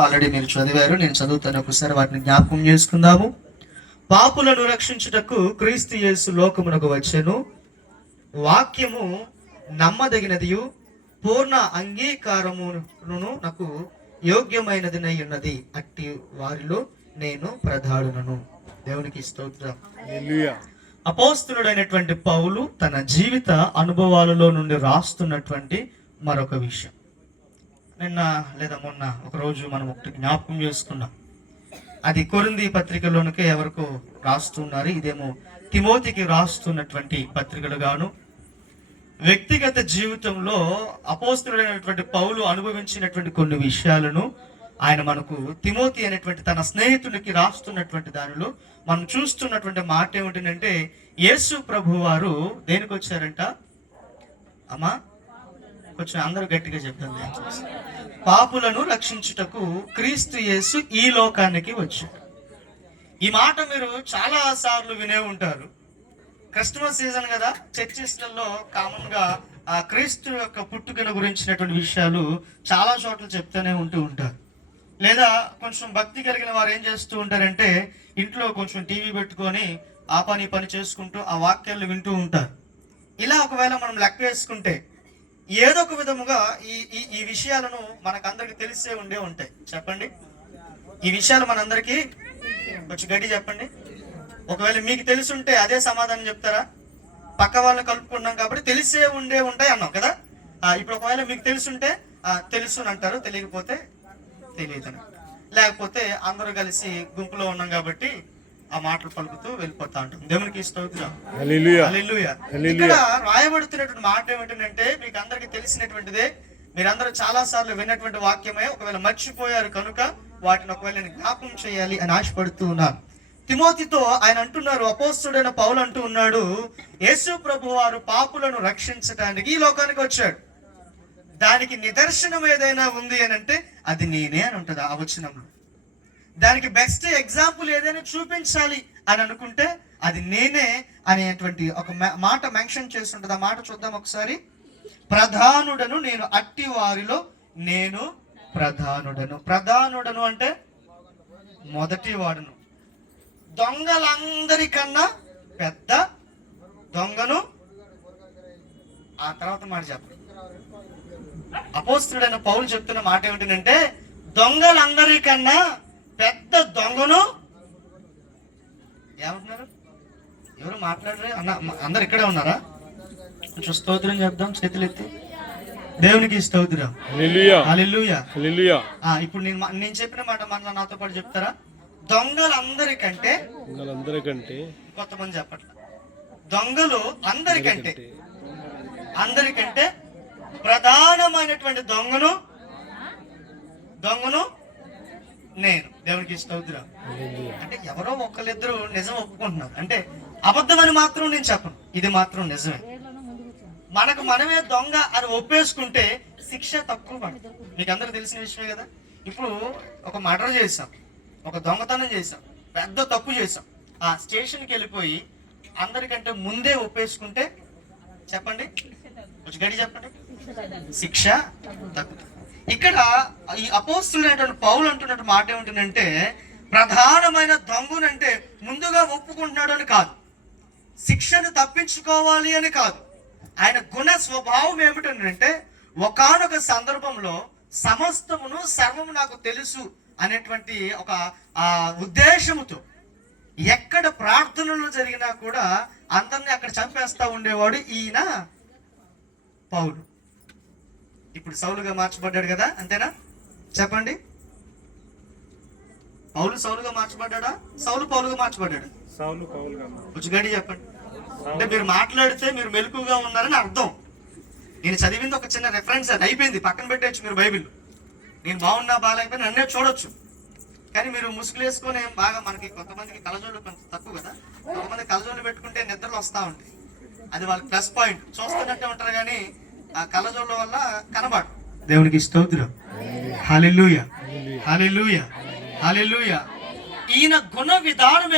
Already మీరు చదివారు, నేను చదువుతాను. ఒకసారి వాటిని జ్ఞాపకం చేసుకుందాము. పాపులను రక్షించుటకు క్రీస్తు యేసు లోకమునకు వచ్చెను. వాక్యము నమ్మదగినదియు పూర్ణ అంగీకారమును నాకు యోగ్యమైనదినై ఉన్నది. అట్టి వారిలో నేను ప్రధానులను. దేవునికి స్తోత్రం. అపోస్తలుడైనటువంటి పౌలు తన జీవిత అనుభవాలలో నుండి రాస్తున్నటువంటి మరొక విషయం. నిన్న లేదా మొన్న ఒకరోజు మనం ఒకటి జ్ఞాపకం చేసుకున్నాం. అది కొరింథీ పత్రికలోనికే ఎవరికో రాస్తున్నారు. ఇదేమో తిమోతికి రాస్తున్నటువంటి పత్రికలు గాను. వ్యక్తిగత జీవితంలో అపోస్తలుడైనటువంటి పౌలు అనుభవించినటువంటి కొన్ని విషయాలను ఆయన మనకు తిమోతి అనేటువంటి తన స్నేహితునికి రాస్తున్నటువంటి దానిలో మనం చూస్తున్నటువంటి మాట ఏమిటంటే, యేసు ప్రభు వారు దేనికి వచ్చారంట అమ్మా? కొంచెం అందరూ గట్టిగా చెప్తాను. పాపులను రక్షించుటకు క్రీస్తు యేసు ఈ లోకానికి వచ్చాడు. ఈ మాట మీరు చాలా సార్లు వినే ఉంటారు. క్రిస్మస్ సీజన్ కదా, చర్చిస్లలో కామన్ గా ఆ క్రీస్తు యొక్క పుట్టుకను గురించినటువంటి విషయాలు చాలా చోట్ల చెప్తూనే ఉంటారు. లేదా కొంచెం భక్తి కలిగిన వారు ఏం చేస్తూ ఉంటారంటే, ఇంట్లో కొంచెం టీవీ పెట్టుకొని ఆ పని చేసుకుంటూ ఆ వాక్యాలు వింటూ ఉంటారు. ఇలా ఒకవేళ మనం లెక్క వేసుకుంటే ఏదో ఒక విధముగా ఈ విషయాలను మనకందరికి తెలిసే ఉంటాయి. చెప్పండి, ఈ విషయాలు మనందరికీ కొంచెం గట్టి చెప్పండి. ఒకవేళ మీకు తెలిసి ఉంటే అదే సమాధానం చెప్తారా? పక్క వాళ్ళని కలుపుకున్నాం కాబట్టి తెలిసే ఉంటాయి అన్నాం కదా. ఇప్పుడు ఒకవేళ మీకు తెలుసుంటే తెలుసు అని అంటారు, తెలియకపోతే తెలియదు. లేకపోతే అందరూ కలిసి గుంపులో ఉన్నాం కాబట్టి ఆ మాటలు పలుకుతూ వెళ్ళిపోతా ఉంటాం. దేవునికి స్తోత్రం. హల్లెలూయా. ఇక్కడ రాయబడుతున్నటువంటి మాట ఏమిటంటే, మీకు అందరికి తెలిసినటువంటిదే, మీరందరూ చాలా సార్లు విన్నటువంటి వాక్యమే. ఒకవేళ మర్చిపోయారు కనుక వాటిని ఒకవేళ జ్ఞాపకం చేయాలి అని ఆశపడుతూ ఉన్నాను. తిమోతితో ఆయన అంటున్నారు, అపోస్తలుడైన పౌలు అంటూ ఉన్నాడు, యేసు ప్రభు వారు పాపులను రక్షించడానికి ఈ లోకానికి వచ్చాడు. దానికి నిదర్శనం ఏదైనా ఉంది అని అంటే అది నేనే అని ఉంటుంది ఆ వచనంలో. దానికి బెస్ట్ ఎగ్జాంపుల్ ఏదైనా చూపించాలి అని అనుకుంటే అది నేనే అనేటువంటి ఒక మాట మెన్షన్ చేస్తుంటది. ఆ మాట చూద్దాం ఒకసారి. ప్రధానుడను నేను, అట్టి వారిలో నేను ప్రధానుడను. ప్రధానుడను అంటే మొదటి వాడును. దొంగలందరికన్నా పెద్ద దొంగను. ఆ తర్వాత మాట చెప్పండి. అపోస్తలుడైన పౌలు చెప్తున్న మాట ఏమిటంటే, దొంగలందరికన్నా పెద్ద దొంగను. ఏమంటున్నారు? ఎవరు మాట్లాడరే అన్న? అందరు ఇక్కడే ఉన్నారా? కొంచెం స్తోత్రం చెప్దాం, చేతులు ఎత్తి. దేవునికి స్తోత్రం. హల్లెలూయా. ఇప్పుడు నేను చెప్పిన మాట మళ్ళీ నాతో పాటు చెప్తారా? దొంగలందరికంటే కొంతమంది చెప్పట్ల. దొంగలు అందరికంటే ప్రధానమైనటువంటి దొంగను నేను. దేవునికి స్తోత్రం. అంటే ఎవరో ఒకళ్ళిద్దరు నిజం ఒప్పుకుంటున్నారు. అంటే అబద్ధమని మాత్రం నేను చెప్పను, ఇది మాత్రం నిజమే. మనకు మనమే దొంగ అని ఒప్పేసుకుంటే శిక్ష తక్కువ పడుతుంది. మీకు అందరికి తెలిసిన విషయమే కదా. ఇప్పుడు ఒక మర్డర్ చేసాం, ఒక దొంగతనం చేసాం, పెద్ద తప్పు చేసాం. ఆ స్టేషన్కి వెళ్ళిపోయి అందరికంటే ముందే ఒప్పేసుకుంటే చెప్పండి, కొంచెం గడి చెప్పండి, శిక్ష తగ్గుతుంది. ఇక్కడ ఈ అపోస్తలుడైనటువంటి పౌలు అంటున్నట్టు మాట ఏమిటంటే, ప్రధానమైన దొంగనంటే ముందుగా ఒప్పుకుంటున్నాడు అని కాదు, శిక్షను తప్పించుకోవాలి అని కాదు. ఆయన గుణ స్వభావం ఏమిటంటే, ఒకానొక సందర్భంలో సమస్తమును సర్వము నాకు తెలుసు అనేటువంటి ఒక ఉద్దేశముతో ఎక్కడ ప్రార్థనలు జరిగినా కూడా అందరినీ అక్కడ చంపేస్తా ఉండేవాడు ఈయన పౌలు. ఇప్పుడు సౌలుగా మార్చబడ్డాడు కదా, అంతేనా? చెప్పండి, పౌలు సౌలుగా మార్చబడ్డా? సౌలు పౌలుగా మార్చబడ్డాడు? కొంచెం గడి చెప్పండి. అంటే మీరు మాట్లాడితే మీరు మెలకుగా ఉన్నారని అర్థం. నేను చదివింది ఒక చిన్న రెఫరెన్స్, అది అయిపోయింది, పక్కన పెట్టచ్చు మీరు బైబిల్. నేను బాగున్నా బాగాలేకపోయినా నన్నే చూడొచ్చు. కానీ మీరు ముసుగులు వేసుకొని బాగా, మనకి కొంతమందికి కలజోళ్ళు కొంత తక్కువ కదా, కొంతమంది కలజోళ్ళు పెట్టుకుంటే నిద్రలు వస్తూ ఉంటాయి. అది వాళ్ళకి ప్లస్ పాయింట్, చూస్తున్నట్టే ఉంటారు కానీ ఆ కలజోళ్ళ వల్ల కనబడు. దేవునికి స్తోత్రం. హల్లెలూయా. ఈయన గుణ విధానం